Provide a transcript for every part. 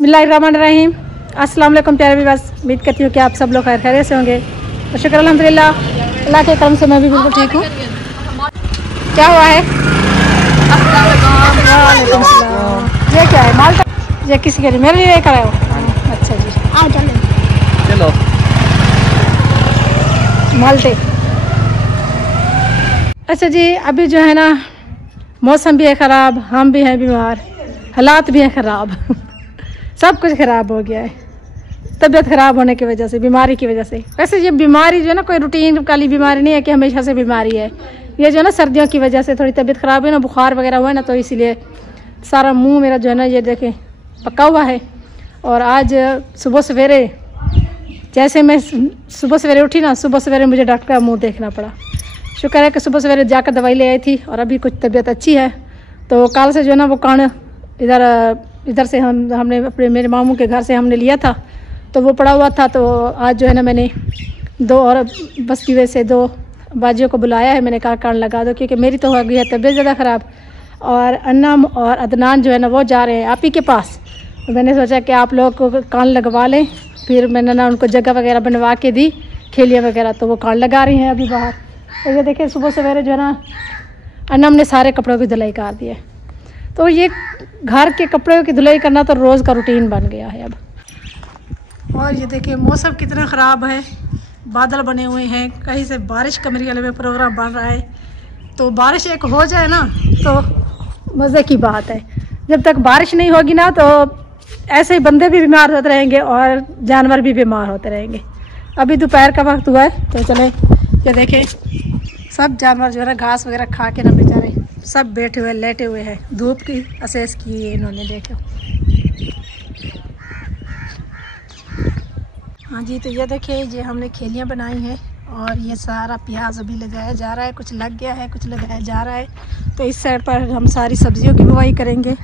बिस्मिल्लाहिर्रहमानिर्रहीम। अस्सलाम वालेकुम प्यारे व्यूअर्स, उम्मीद करती हूँ कि आप सब लोग खैरियत से होंगे। तो शुक्र अल्हम्दुलिल्लाह, अल्लाह के करम से मैं भी बिल्कुल ठीक हूँ। क्या हुआ है? वालेकुम सलाम। ये क्या है? माल ये किसी के लिए मेरे लिए लेकर आए हो? अच्छा जी, आओ चलो माल्टे। अच्छा जी, अभी जो है ना मौसम भी है ख़राब, हम भी हैं बीमार, हालात भी हैं ख़राब सब कुछ ख़राब हो गया है तबीयत ख़राब होने की वजह से, बीमारी की वजह से। वैसे ये बीमारी जो है ना कोई रूटीन वाली बीमारी नहीं है कि हमेशा से बीमारी है। ये जो है ना सर्दियों की वजह से थोड़ी तबीयत ख़राब है ना, बुखार वगैरह हुआ है ना, तो इसलिए सारा मुंह मेरा जो है ना ये देखें पका हुआ है। और आज सुबह सवेरे जैसे मैं सुबह सवेरे उठी ना, सुबह सवेरे मुझे डॉक्टर का मुँह देखना पड़ा। शुक्र है कि सुबह सवेरे जाकर दवाई ले आई थी और अभी कुछ तबीयत अच्छी है। तो कल से जो है ना वो कान इधर से हमने अपने मेरे मामू के घर से हमने लिया था, तो वो पड़ा हुआ था। तो आज जो है ना मैंने दो और बस्ती में से 2 बाजियों को बुलाया है, मैंने कहा कान लगा दो, क्योंकि मेरी तो हो गई है तबीयत ज़्यादा ख़राब। और अन्नम और अदनान जो है ना वो जा रहे हैं आप ही के पास। तो मैंने सोचा कि आप लोग को कान लगवा लें। फिर मैंने ना उनको जगह वगैरह बनवा के दी, खेलियाँ वगैरह, तो वो कान लगा रही हैं अभी बाहर। तो ये देखिए सुबह सवेरे जो है ना अन्नम ने सारे कपड़ों की धुलाई कर दी है। तो ये घर के कपड़ों की धुलाई करना तो रोज़ का रूटीन बन गया है अब। और ये देखिए मौसम कितना ख़राब है, बादल बने हुए हैं, कहीं से बारिश का मेरे ख्याल में प्रोग्राम बन रहा है। तो बारिश एक हो जाए ना तो मज़े की बात है। जब तक बारिश नहीं होगी ना तो ऐसे ही बंदे भी बीमार होते रहेंगे और जानवर भी बीमार होते रहेंगे। अभी दोपहर का वक्त हुआ है, तो चले ये देखें सब जानवर जो है ना घास वगैरह खा के ना बेचारे सब बैठे हुए लेटे हुए हैं। धूप की असेस की है इन्होंने, देखो। हाँ जी, तो ये देखिए ये हमने खेलियाँ बनाई हैं और ये सारा प्याज अभी लगाया जा रहा है, कुछ लग गया है, कुछ लगाया जा रहा है। तो इस साइड पर हम सारी सब्जियों की बुवाई करेंगे।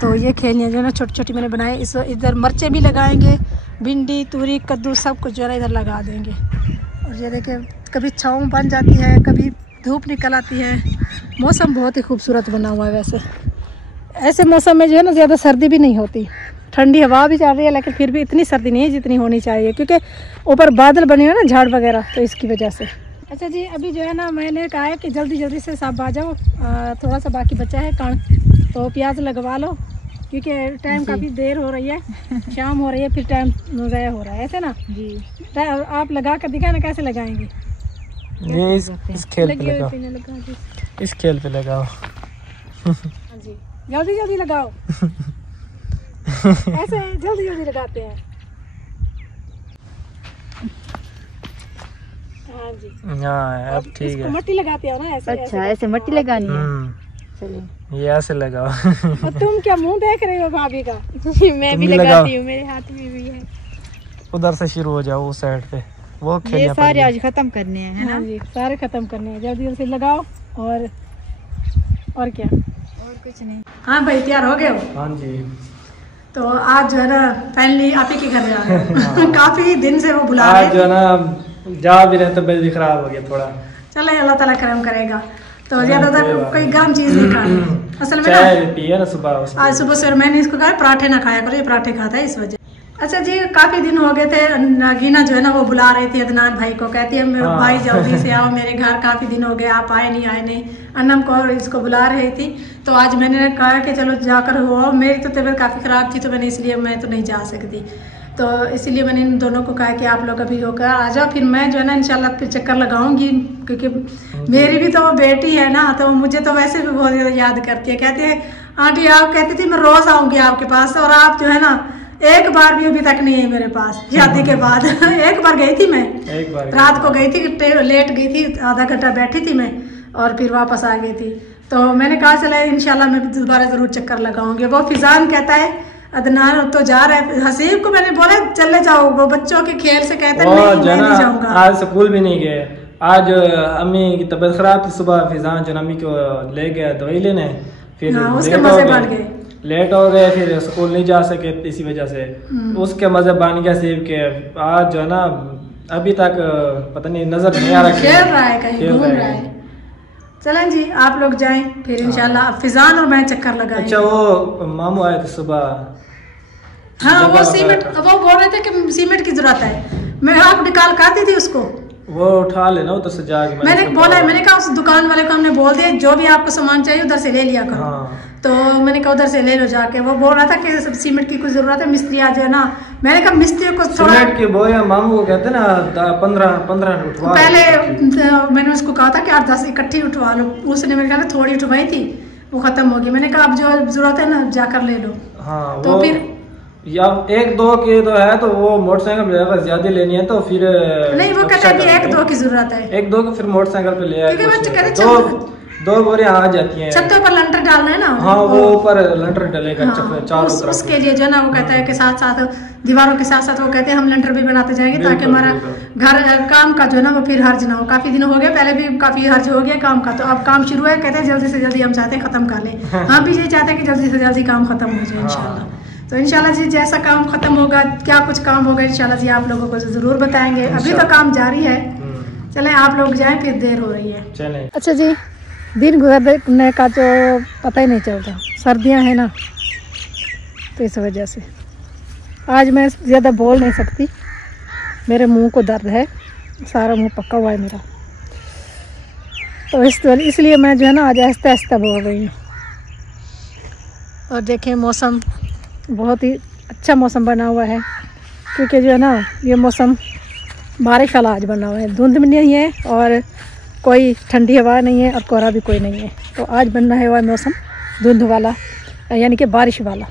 तो ये खेलियाँ जो है ना छोटी छोटी मैंने बनाई, इस इधर मिर्चें भी लगाएंगे, भिंडी, तूरी, कद्दू सब कुछ जो है ना इधर लगा देंगे। और ये देखिए कभी छाँव बन जाती है, कभी धूप निकल आती है। मौसम बहुत ही खूबसूरत बना हुआ है। वैसे ऐसे मौसम में जो है ना ज़्यादा सर्दी भी नहीं होती, ठंडी हवा भी चल रही है, लेकिन फिर भी इतनी सर्दी नहीं है जितनी होनी चाहिए, क्योंकि ऊपर बादल बने हुए ना झाड़ वगैरह, तो इसकी वजह से। अच्छा जी, अभी जो है ना मैंने कहा है कि जल्दी जल्दी से सब आ जाओ, थोड़ा सा बाकी बचा है कान, तो प्याज लगवा लो, क्योंकि टाइम काफ़ी देर हो रही है, शाम हो रही है, फिर टाइम ज़ाया हो रहा है, ऐसे ना जी। आप लगा कर दिखाए ना कैसे लगाएंगे? ये इस खेल पे लगाओ, इस खेल पे लगाओ। हाँ जी, जल्दी जल्दी लगाओ ऐसे जल्दी जल्दी लगाते हैं। हाँ जी, हाँ अब ठीक है। मट्टी लगाते हो ना ऐसे? अच्छा ऐसे मट्टी लगानी है। चलिए ये ऐसे लगाओ। और तुम क्या मुंह देख रहे हो भाभी का? मैं भी लगाती हूँ, मेरे हाथ में भी है। उधर से शुरू हो जाओ उस साइड पे, वो खेल ये सारे आज खत्म करने हैं, है ना? हाँ जी, सारे खत्म करने हैं, जल्दी जल्दी लगाओ। और क्या, और कुछ नहीं। हाँ भाई तैयार हो गए हो? हाँ जी। तो आज जो है ना फाइनली आप ही के घर जा रहे हैं। काफी दिन से वो बुला रहे आज जो है ना जा भी रहे, तबीयत भी खराब हो गया थोड़ा। चले अल्लाह ताला करम करेगा। तो ज्यादातर कोई गर्म चीज नहीं खानी असल में ना। चाय पिए ना सुबह, आज सुबह सवेरे मैंने इसको कहा पराठे ना खाया करो, ये पराठे खाता है इस वजह। अच्छा जी, काफ़ी दिन हो गए थे, नागीना जो है ना वो बुला रही थी अदनान भाई को, कहती है मेरे भाई जल्दी से आओ मेरे घर, काफ़ी दिन हो गए आप आए नहीं। अन्नम को इसको बुला रही थी। तो आज मैंने कहा कि चलो जाकर हो, मेरी तो तबीयत काफ़ी ख़राब थी, तो मैंने इसलिए मैं तो नहीं जा सकती, तो इसीलिए मैंने इन दोनों को कहा कि आप लोग अभी होकर आ जाओ, फिर मैं जो है ना इंशाल्लाह फिर चक्कर लगाऊंगी, क्योंकि मेरी भी तो वो बेटी है ना, तो मुझे तो वैसे भी बहुत ज़्यादा याद करती है। कहती है आंटी, आप कहती थी मैं रोज़ आऊँगी आपके पास, और आप जो है ना एक बार भी अभी तक नहीं है मेरे पास शादी के बाद। एक बार गई थी मैं, एक बार रात को गई थी, लेट गई थी, आधा घंटा बैठी थी मैं और फिर वापस आ गई थी। तो मैंने कहा चला इंशाल्लाह मैं दोबारा ज़रूर चक्कर लगाऊंगी। वो फिजान कहता है अदनान तो जा रहा है, हसीब को मैंने बोला चले जाओ, वो बच्चों के खेल से कहता है नहीं जाऊंगा। आज स्कूल भी नहीं गए, आज अम्मी की तबीयत खराब थी, सुबह फिजान जो अम्मी को ले गया दवाई लेने, फिर उसके मजे बन गए, लेट हो गए, फिर स्कूल नहीं जा सके इसी वजह से, उसके मजे बन गया सेब के। आज जो है ना अभी तक पता नहीं नजर नहीं आ रहा, खेल रहा है कहीं, घूम रहा है। चलें जी आप लोग जाएं, फिर इंशाल्लाह फिजान और मैं चक्कर लगाएंगे। अच्छा वो मामू आए थे सुबह, हाँ वो सीमेंट, वो बोल रहे थे कि सीमेंट की जरूरत है। मैं आप निकाल खाती थी उसको, वो उठा लेना उधर से जाके। मैंने बोला, मैंने कहा उस दुकान वाले को हमने बोल दिया जो भी आपको सामान चाहिए उधर से ले लिया करो। हाँ। तो मैंने कहा उधर से ले लो जाके। वो बोल रहा था कि सब सीमेंट की कुछ जरूरत है, मिस्त्री आ जाए ना। मैंने कहा मिस्त्री को थोड़ा सीमेंट की बोया मामू को कहते ना 15 उठवा। पहले मैंने उसको कहा था कि 8-10 इकट्ठी उठवा लो, उसने मेरे ख्याल थोड़ी उठवाई थी, वो खत्म हो गई। मैंने कहा अब जो जरूरत है ना जाकर ले लो। हाँ, तो फिर या 1-2 की तो है, तो वो मोटरसाइकिल अगर ज्यादा लेनी है तो फिर नहीं, वो कहते हैं कि 1-2 की जरूरत है। 1-2 की फिर मोटरसाइकिल पे ले आए। क्योंकि वो कहते 2 बोरियां आ जाती हैं। छत पर लंटर डालना है ना। हाँ, वो ऊपर लंटर डलेगा। हाँ, चारों तरफ उसके लिए जो है ना वो कहता है कि साथ साथ दीवारों के साथ साथ वो कहते हैं हम लंटर भी बनाते जाएंगे ताकि हमारा घर काम का जो है ना वो फिर हर्ज ना हो। काफी दिन हो गया, पहले भी काफी हर्ज हो गया काम का, तो अब काम शुरू है। कहते हैं जल्दी से जल्दी हम चाहते हैं खत्म कर लें। हम भी यही चाहते हैं कि जल्दी से जल्दी काम खत्म हो जाए इंशाल्लाह। तो इंशाल्लाह जी जैसा काम खत्म होगा, क्या कुछ काम होगा इंशाल्लाह जी आप लोगों को जरूर बताएंगे। अभी तो काम जारी है। चलें आप लोग जाएं, फिर देर हो रही है। चलें। अच्छा जी, दिन गुजरने का तो पता ही नहीं चलता, सर्दियां हैं ना, तो इस वजह से आज मैं ज़्यादा बोल नहीं सकती, मेरे मुंह को दर्द है, सारा मुंह पका हुआ है मेरा, तो इसलिए मैं जो है ना आज आहिस्ता आहिस्ता बोल रही हूँ। और देखें मौसम बहुत ही अच्छा मौसम बना हुआ है, क्योंकि जो है ना ये मौसम बारिश वाला आज बना हुआ है। धुंध भी नहीं है और कोई ठंडी हवा नहीं है और कोहरा भी कोई नहीं है, तो आज बनना है वह मौसम धुंध वाला, यानी कि बारिश वाला।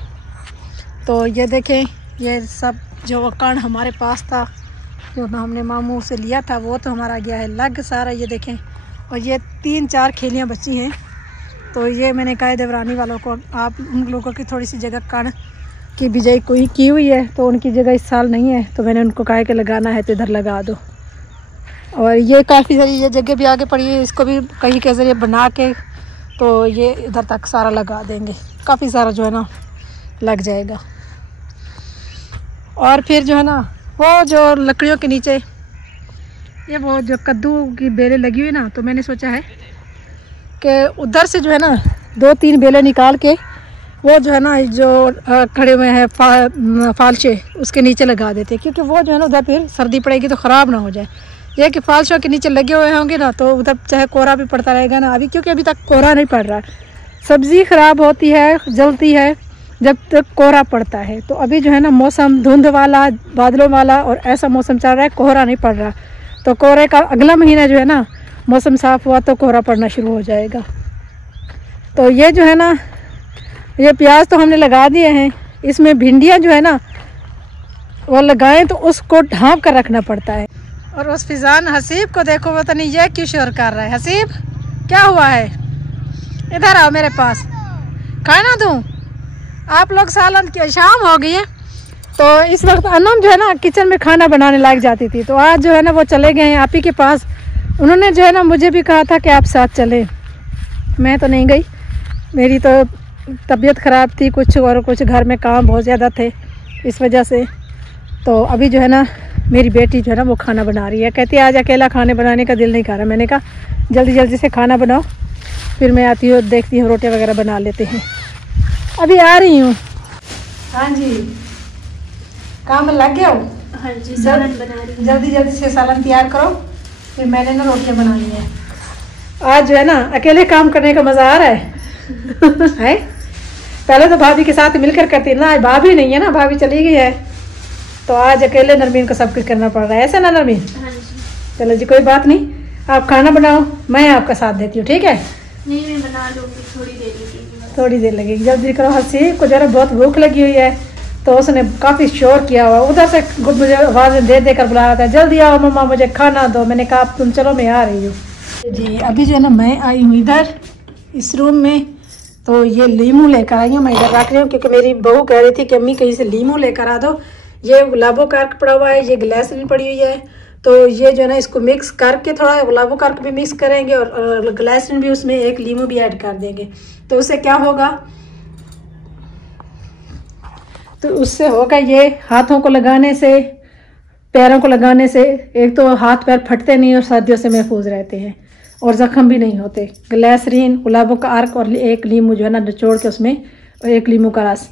तो ये देखें, ये सब जो कण हमारे पास था जो ना हमने मामू से लिया था वो तो हमारा गया है लग सारा, ये देखें। और ये 3-4 खेलियाँ बची हैं, तो ये मैंने कहा देवरानी वालों को आप उन लोगों की थोड़ी सी जगह कण की बिजाई कोई की हुई है, तो उनकी जगह इस साल नहीं है, तो मैंने उनको कहा कि लगाना है तो इधर लगा दो। और ये काफ़ी सारी ये जगह भी आगे पड़ी है, इसको भी कहीं के ज़रिए बना के तो ये इधर तक सारा लगा देंगे, काफ़ी सारा जो है ना लग जाएगा। और फिर जो है ना वो जो लकड़ियों के नीचे ये वो जो कद्दू की बेलें लगी हुई ना, तो मैंने सोचा है कि उधर से जो है ना 2-3 बेलें निकाल के वो जो है ना जो खड़े हुए हैं फालचे उसके नीचे लगा देते, क्योंकि वो जो है ना उधर फिर सर्दी पड़ेगी तो ख़राब ना हो जाए। यह कि फालशों के नीचे लगे हुए होंगे ना तो उधर चाहे कोहरा भी पड़ता रहेगा ना, अभी क्योंकि अभी तक कोहरा नहीं पड़ रहा, सब्ज़ी ख़राब होती है जलती है जब तक कोहरा पड़ता है। तो अभी जो है ना मौसम धुंध वाला बादलों वाला और ऐसा मौसम चल रहा है, कोहरा नहीं पड़ रहा, तो कोहरे का अगला महीना जो है ना मौसम साफ़ हुआ तो कोहरा पड़ना शुरू हो जाएगा। तो ये जो है ना ये प्याज तो हमने लगा दिए हैं, इसमें भिंडियाँ जो है ना वो लगाएं तो उसको ढाँप कर रखना पड़ता है। और उस फिजान हसीब को देखो, वो तो नहीं यह क्यों शोर कर रहा है। हसीब क्या हुआ है, इधर आओ मेरे पास, खाना दूँ? आप लोग सालन की शाम हो गई है, तो इस वक्त अनम जो है ना किचन में खाना बनाने लग जाती थी, तो आज जो है ना वो चले गए हैं आप ही के पास। उन्होंने जो है ना मुझे भी कहा था कि आप साथ चलें, मैं तो नहीं गई, मेरी तो तबीयत ख़राब थी कुछ, और कुछ घर में काम बहुत ज़्यादा थे इस वजह से। तो अभी जो है ना मेरी बेटी जो है ना वो खाना बना रही है, कहती है आज अकेला खाने बनाने का दिल नहीं कर रहा। मैंने कहा जल्दी जल्दी से खाना बनाओ, फिर मैं आती हूँ देखती हूँ रोटियाँ वगैरह बना लेते हैं। अभी आ रही हूँ। हाँ जी, काम में लग गया हो? हाँ जी, सालन बना रही हूँ। जल्दी जल्दी से सालन तैयार करो, फिर मैंने ना रोटियाँ बनानी है। आज जो है ना अकेले काम करने का मज़ा आ रहा है है? पहले तो भाभी के साथ मिलकर करती ना, आज भाभी नहीं है ना, भाभी चली गई है, तो आज अकेले नरमीन को सब कुछ करना पड़ रहा है, ऐसा ना नरमीन? हाँ जी। चलो जी कोई बात नहीं, आप खाना बनाओ, मैं आपका साथ देती हूँ, ठीक है? नहीं मैं बना लूँगी, थोड़ी देर लगेगी। थोड़ी देर लगेगी, जल्दी करो। हसीब को जरा बहुत भूख लगी हुई है, तो उसने काफ़ी शोर किया हुआ, उधर से मुझे आवाज़ दे देकर बुलाया था, जल्दी आओ मम्मा मुझे खाना दो। मैंने कहा तुम चलो मैं आ रही हूँ जी। अभी जो है ना मैं आई हूँ इधर इस रूम में, तो ये लीमू लेकर आई हूँ, मैं इधर रख रही हूँ क्योंकि मेरी बहू कह रही थी कि अम्मी कहीं से लीमू लेकर आ दो। ये गुलाबो कार्क पड़ा हुआ है, ये ग्लिसरीन पड़ी हुई है, तो ये जो है ना इसको मिक्स करके थोड़ा गुलाबो कार्क भी मिक्स करेंगे और ग्लिसरीन भी, उसमें एक लीमू भी ऐड कर देंगे। तो उससे क्या होगा, तो उससे होगा ये हाथों को लगाने से पैरों को लगाने से एक तो हाथ पैर फटते नहीं और सर्दियों से महफूज रहते हैं और ज़ख्म भी नहीं होते। ग्लिसरीन, गुलाबों का अर्क और एक लीमू जो है ना निचोड़ के उसमें एक लीमू का रस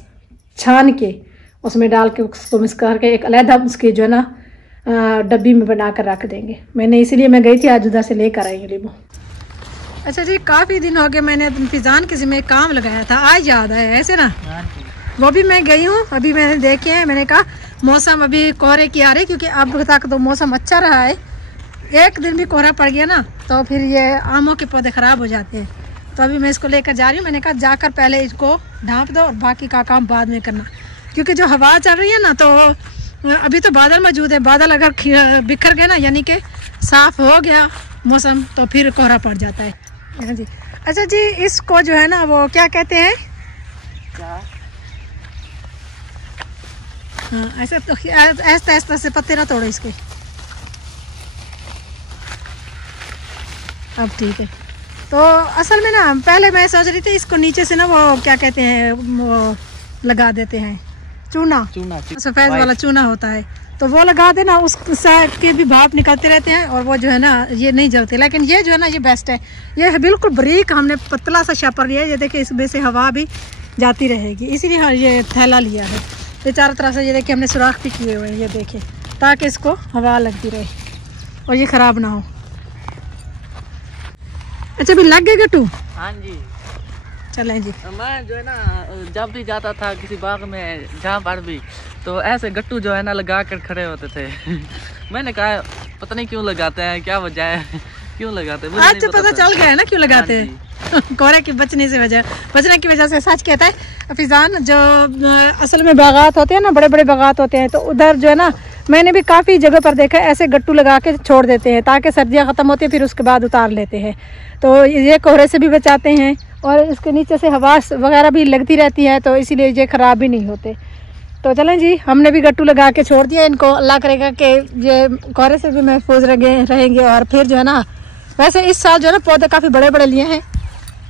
छान के उसमें डाल के उसको मिक्स करके एक अलहदा उसकी जो है ना डब्बी में बना कर रख देंगे। मैंने इसीलिए मैं गई थी आज उधर से लेकर आई नींबू। अच्छा जी, काफ़ी दिन हो गए मैंने फिजान के ज़िम्मे काम लगाया था, आज याद आया ऐसे ना, वो भी मैं गई हूँ। अभी मैंने देखे हैं, मैंने कहा मौसम अभी कोहरे की आ रही, क्योंकि अब तक तो मौसम अच्छा रहा है। एक दिन भी कोहरा पड़ गया ना तो फिर ये आमों के पौधे ख़राब हो जाते हैं। तो अभी मैं इसको लेकर जा रही हूँ। मैंने कहा जाकर पहले इसको ढाँप दो और बाकी का काम बाद में करना, क्योंकि जो हवा चल रही है ना तो अभी तो बादल मौजूद है। बादल अगर बिखर गए ना, यानी कि साफ़ हो गया मौसम, तो फिर कोहरा पड़ जाता है। हाँ जी। अच्छा जी, इसको जो है ना वो क्या कहते हैं? हाँ, ऐसे तो ऐसे ऐसे से पत्ते ना तोड़ो इसके। अब ठीक है। तो असल में ना पहले मैं सोच रही थी इसको नीचे से ना वो क्या कहते हैं वो लगा देते हैं, चूना सफ़ेद वाला चूना होता है, तो वो लगा देना, उस साइड के भी भाप निकलते रहते हैं और वो जो है ना ये नहीं जलते। लेकिन ये जो है ना ये बेस्ट है, ये है बिल्कुल बारीक, हमने पतला सा शापर लिया है। ये देखिए इसमें से हवा भी जाती रहेगी, इसीलिए ये थैला लिया है। ये चारों तरफ से ये देखिए हमने सुराख भी किए हुए हैं, ये देखिए, ताकि इसको हवा लगती रहे और ये ख़राब ना हो। अच्छा भी लग गए गट्टू? हाँ जी, चलें जी। मैं जो है ना जब भी जाता था किसी बाग में जहाँ पर भी, तो ऐसे गट्टू जो है ना लगा कर खड़े होते थे। मैंने कहा पता नहीं क्यों लगाते हैं, क्या वजह है, क्यों लगाते हैं। आज तो पता चल गया है ना क्यों लगाते हैं। कोहरे की बचने की वजह से। सच कहता है फिजान, जो असल में बागात होते हैं ना, बड़े बड़े बागात होते हैं, तो उधर जो है ना मैंने भी काफ़ी जगह पर देखा है, ऐसे गट्टू लगा के छोड़ देते हैं ताकि सर्दियाँ ख़त्म होती है, फिर उसके बाद उतार लेते हैं। तो ये कोहरे से भी बचाते हैं और इसके नीचे से हवा वगैरह भी लगती रहती है, तो इसीलिए ये ख़राब भी नहीं होते। तो चलें जी, हमने भी गट्टू लगा के छोड़ दिया इनको। अल्लाह करेगा कि ये कोहरे से भी महफूज रहेंगे। और फिर जो है ना, वैसे इस साल जो है ना पौधे काफ़ी बड़े बड़े लिए हैं,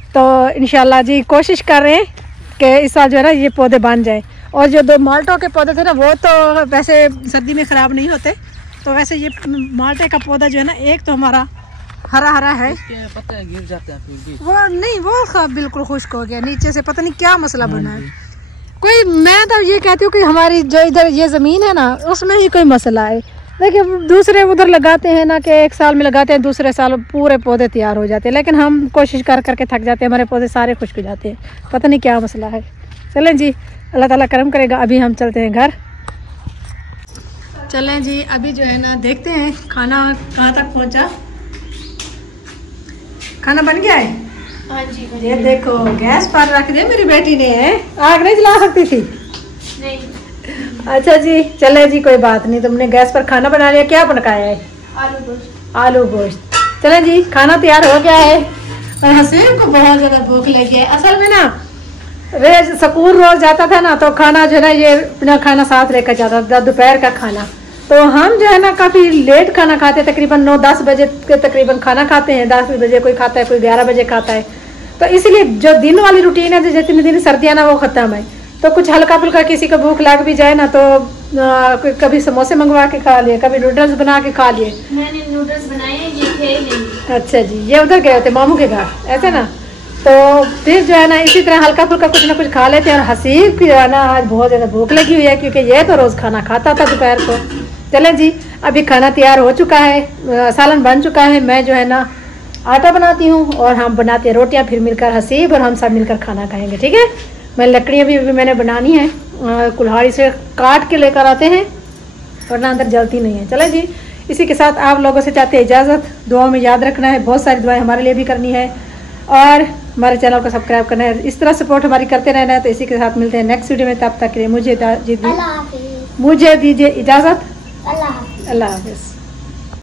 तो इंशाल्लाह जी कोशिश कर रहे हैं कि इस साल जो है ना ये पौधे बन जाए। और जो 2 माल्टों के पौधे थे ना, वो तो वैसे सर्दी में ख़राब नहीं होते। तो वैसे ये माल्टे का पौधा जो है ना, एक तो हमारा हरा हरा है, पत्ते गिर जाते हैं, फिर भी वो नहीं, वो सब बिल्कुल खुश्क हो गया नीचे से, पता नहीं क्या मसला बना है कोई। मैं तो ये कहती हूँ कि हमारी जो इधर ये ज़मीन है ना, उसमें ही कोई मसला है। देखिए दूसरे उधर लगाते हैं ना कि एक साल में लगाते हैं, दूसरे साल पूरे पौधे तैयार हो जाते हैं, लेकिन हम कोशिश कर करके थक जाते हैं, हमारे पौधे सारे खुश्क हो जाते हैं, पता नहीं क्या मसला है। चलें जी, अल्लाह ताला करम करेगा। अभी हम चलते हैं घर। चलें जी, अभी जो है ना देखते हैं खाना कहाँ तक पहुँचा। खाना बन गया है? हाँ जी। ये देखो गैस पर रख दिया मेरी बेटी ने, आग नहीं जला सकती थी। नहीं। अच्छा जी, चले जी, कोई बात नहीं, तुमने गैस पर खाना बना लिया। क्या पकाया है? आलू गोश्त। आलू गोश्त। चले जी, खाना तैयार हो गया है और हसीब को बहुत ज़्यादा भूख लगी है। असल में ना रोज स्कूल रोज जाता था ना, तो खाना जो है ना ये अपना खाना साथ लेकर जाता था, दोपहर का खाना। तो हम जो है ना काफ़ी लेट खाना खाते हैं, तकरीबन 9-10 बजे के तकरीबन खाना खाते हैं। 10 बजे कोई खाता है, कोई 11 बजे खाता है। तो इसलिए जो दिन वाली रूटीन है, जितने दिन सर्दियाँ ना, वो ख़त्म है। तो कुछ हल्का फुल्का किसी को भूख लग भी जाए ना, तो कभी समोसे मंगवा के खा लिए, कभी नूडल्स बना के खा लिए। मैंने नूडल्स बनाए हैं, ये थे नहीं। अच्छा जी, ये उधर गए थे मामू के घर, ऐसे ना। तो फिर जो है ना इसी तरह हल्का फुल्का कुछ ना कुछ खा लेते हैं। और हसीब की जो है ना आज बहुत ज़्यादा भूख लगी हुई है, क्योंकि ये तो रोज़ खाना खाता था दोपहर को। चलें जी, अभी खाना तैयार हो चुका है, सालन बन चुका है। मैं जो है ना आटा बनाती हूँ और हम बनाते हैं रोटियाँ, फिर मिलकर हसीब और हम सब मिलकर खाना खाएंगे, ठीक है। मैं लकड़ियाँ भी मैंने बनानी है, कुल्हाड़ी से काट के लेकर आते हैं वरना अंदर जलती नहीं है। चलें जी, इसी के साथ आप लोगों से चाहते हैं इजाज़त। दुआओं में याद रखना है, बहुत सारी दुआएं हमारे लिए भी करनी है और हमारे चैनल को सब्सक्राइब करना है। इस तरह सपोर्ट हमारी करते रहना है। तो इसी के साथ मिलते हैं नेक्स्ट वीडियो में, तब तक के लिए मुझे दीजिए इजाज़त। अल्लाह हाफ़िज़।